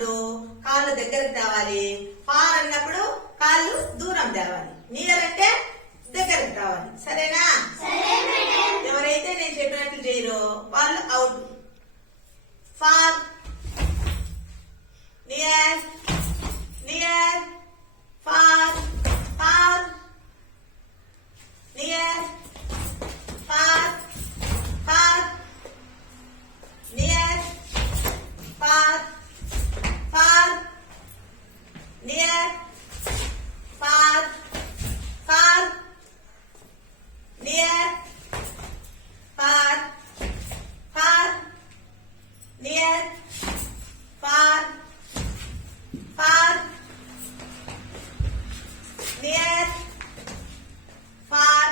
అన్నప్పుడు కాళ్ళు దగ్గరకు తేవాలి, ఫార్ అన్నప్పుడు కాళ్ళు దూరం తేవాలి, నియర్ అంటే దగ్గరకు తేవాలి. సరేనా? ఎవరైతే నేను చెప్పినట్లు చేయరో వాళ్ళు out. Far, near, near, far.